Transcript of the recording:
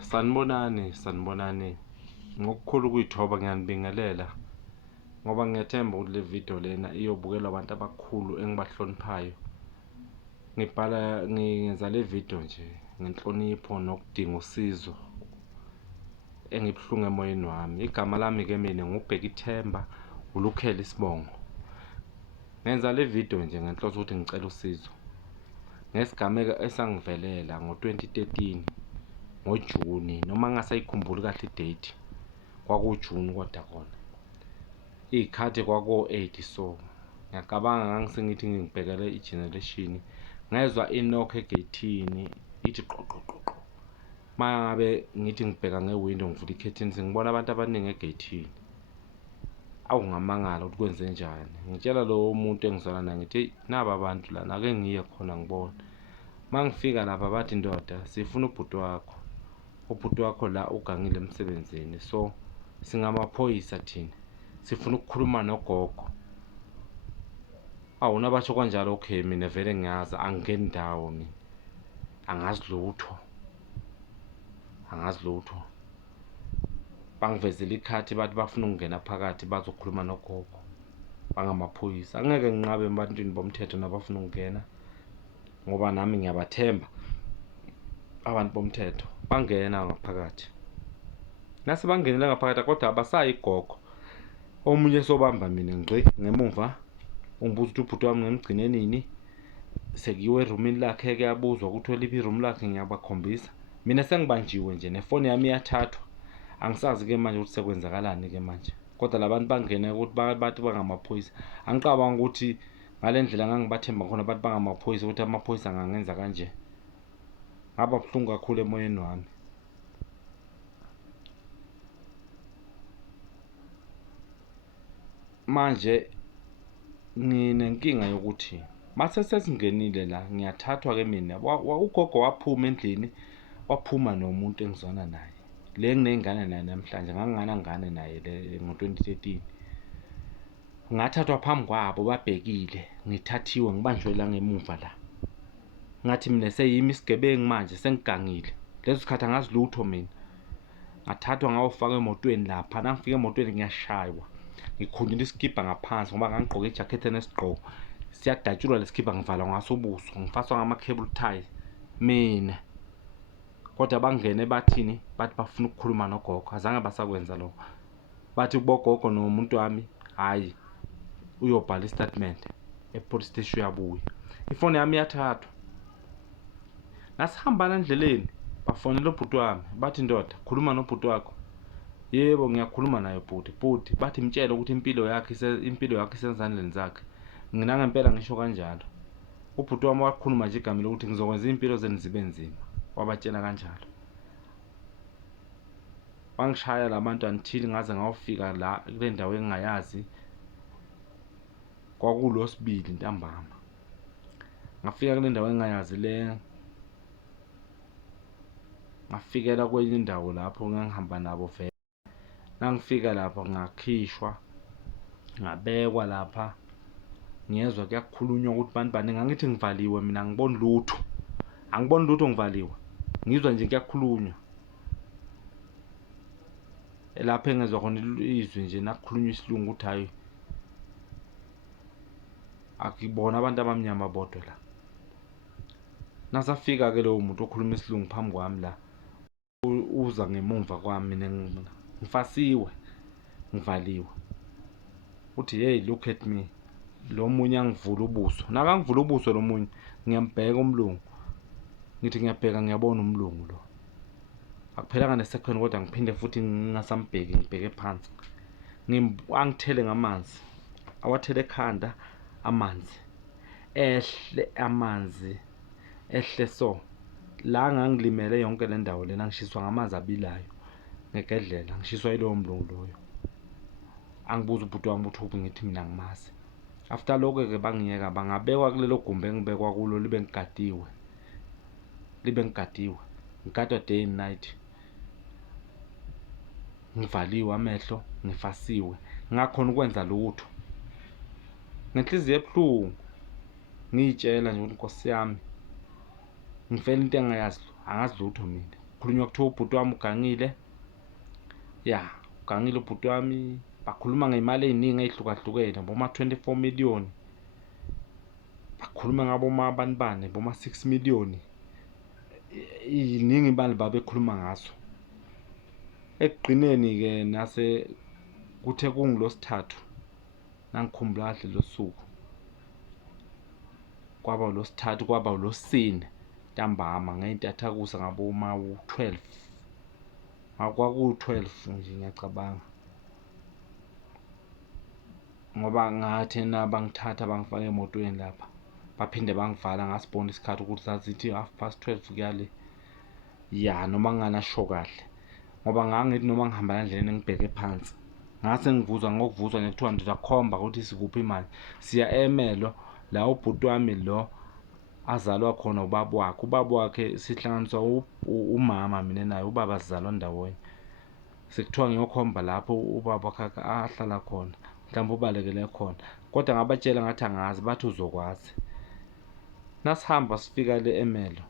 Sanibonani. Ngokukhulu ukuyithoba ngiyanibingelela ngoba ngiyathemba ukuthi le video lena iyobukelwa abantu abakhulu engibahloniphayo. Ngenza le video nje ngenhlonipho nokudinga usizo engibuhlungu emoyeni wami. Igama lami-ke mina nguBhekithemba Ulukhele Sibongo. Ngenza le video nje ngenhloso ukuthi ngicela usizo ngesigameko esangivelela ngo-2013 ngoJuni, noma ngasayikhumbuli kahle i-date, kwakuJuni kodwa khona iy'khathi kwaku-8. So ngiyacabanga ngangisengithi ngibhekele i-generation, ngezwa inokho egeyithini ithi qoqoqoqo. Uma ngabe ngithi ngibheka nge-window ngivula ikhethini ngibona abantu abaningi egeyithini. Awungamangala ukuthi kwenze njani. Ngitshela lowo muntu engizwana naye ngithi naba abantu lana, ake ngiye khona ngibona. Uma ngifika lapha bathi ndoda, sifuna ubhuti wakho. Ubhuti wakho la ugangile emsebenzini, so singamaphoyisa thina, sifuna ukukhuluma nogogo. Awu nabasho kanjalo, okay, mina vele ngiyazi angingeni ndawo, mina angazi lutho. Bangivezela ikhathi bathi bafuna ukungena phakathi bazokhuluma nogogo, bangamaphoyisa. Angeke nginqabe ebantwini bomthetho nabafuna ukungena ngoba nami ngiyabathemba abantu bomthetho. Bangena ngaphakathi, nase bangenela ngaphakathi kodwa abasayi gogo. Omunye sobamba mina ngqi ngemuva, ungibuza ukuthi ubhuti wami ngimgcine nini. Sekuyiwe erumini lakhe kuyabuzwa ukuthi oliphi iroom lakhe, ngiyabakhombisa. Mina sengibanjiwe nje, nefoni yami iyathathwa. Angisazi-ke manje ukuthi sekwenzakalani-ke manje, kodwa labantu bangena ukuthi bathi bangamaphoyisa. Angiqabanga ukuthi ngale ndlela ngangibathemba khona bathi bangamaphoyisa, ukuthi amaphoyisa angangenza kanje. Ngaba buhlungu kakhulu emoyeni wami. Manje nginenkinga yokuthi mase sesingenile la, ngiyathathwa-ke mina. Ugogo waphuma endlini, waphuma nomuntu engizwana naye, le nginey'ngane naye namhlanje. Nganginganangane naye le ngo-2013. Ngathathwa phambi kwabo, babhekile, ngithathiwe ngibanjwe la ngemuva la. Ngathi mina seyimi isigebengu manje, sengigangile. Leso sikhathi angazi lutho mina. Ngathathwa ngawofaka emotweni lapha. Nangifika emotweni ngiyashaywa, ngikhunjula isikibha ngaphansi ngoba ngangigqoke ijakhethi enesigqoko. Siyadatshulwa lesikhipha, ngivalwa ngaso ubuso, ngifaswa ngama-cable tie mina. Kodwa bangene bathini, bathi bafuna ukukhuluma nogogo. Azange basakwenza lokho. Bathi bogogo nomuntu wami, hhayi, uyobhala istatement e-police station uyabuya. Ifoni yami yathathwa. Nasihambana endleleni bafonela ubhuti wami, bathi ndoda, khuluma nobhuti wakho. Yebo, ngiyakhuluma naye bhuti. Bathi mtshele ukuthi impilo yakhe isezandleni zakhe. Nangempela ngisho kanjalo. Ubhuti wami wakhuluma nje igama lokuthi ngizokwenza impilo zenu zibe nzima, wabatshela kanjalo. Bangishaya labantu until ngaze ngawufika la kule ndawo engingayazi. KwakuLwesibili ntambama. Ngafika kule ndawo engingayazi le, ngafikela kwenye indawo lapho ngangihamba nabo vele. Nangifika lapha ngakhishwa, ngabekwa lapha. Ngiyezwa kuyakhulunywa ukuthi bantu baningi. Angithi ngivaliwe mina, angiboni lutho ngivaliwe. Ngizwa nje kuyakhulunywa. Lapho engezwa khona izwi nje nakukhulunywa isilungu ukuthi hayi, akubona abantu abamnyama bodwa la. Nasafika-ke lowo muntu okhuluma isilungu phambi kwami la, uza ngemumva kwami, mina ngifasiwe, ngivaliwe. Uthi hey, look at me. Lo munye angivula ubuso. Nakangivula ubuso lo munye, ngiyambheka umlungu. Ngithi ngiyabheka, ngiyabona umlungu lo. Akuphelanga nesekhondi kodwa ngiphinde futhi ngingasambheki, ngibheke phansi. Angithele ngamanzi, awathele ekhanda amanzi. Ehle so. La ngangilimele yonke le ndawo lena, ngishiswa ngamanzi abilayo ngegedlela, ngishiswa yilowo mlungu loyo. Angibuza ubhuti wami ukuthi ngithi mina angimazi. After lokho-ke bangiyeka, bangabekwa kulelo gumbi engibekwa kulo, libe ngigadiwe. Ngigadwa day and night. Ngivaliwe amehlo, ngifasiwe, ngakhona ukwenza lutho. Ngenhliziyo ebuhlungu ngiyitshela nje ukuthi Nkosi yami, ngifela into engayazi, angazi lutho mina. kukhulunywa kuthiwa ubhuti wami ugangile. Ya, ugangile ubhuti wami. Bakhuluma ngey'mali ey'ningi ey'hlukahlukene, boma-24 million. Bakhuluma ngaboma bani boma-6 million. Iningi imali babekhuluma ngazo. Ekugqineni-ke nase kuthe kunguLosithathu, nangikhumbula kahle lo suku, kwaba uLosithathu kwaba uLosine ntambama ngey'ntathakusa ngaboma u-12. Kwaku-12 nje ngiyacabanga, ngoba ngathi bangithatha bangifaka emotweni lapha, baphinde bangivala ngasibona isikhathi ukuthi sazithi 12:30 kuyale. Ya, noma nginganasho kahle, ngoba ngangithi noma ngihamba la endleleni ngibheke phansi, ngase ngokuvuzwa nje kuthiwa ngizakhomba ukuthi sikuphi manje. Siya Ermelo la ubhuti wami lo azalwa khona ubaba wakhe. Ubaba wakhe sihlanganiswa umama mina naye, ubaba sizalwa ndawonye. Sekuthiwa ngiyokhomba lapho ubaba wakhe ahlala khona, mhlawumbe ubalekele khona, kodwa ngabatshela ngathi angazi, bathi uzokwazi. Nasihamba sifika le Ermelo,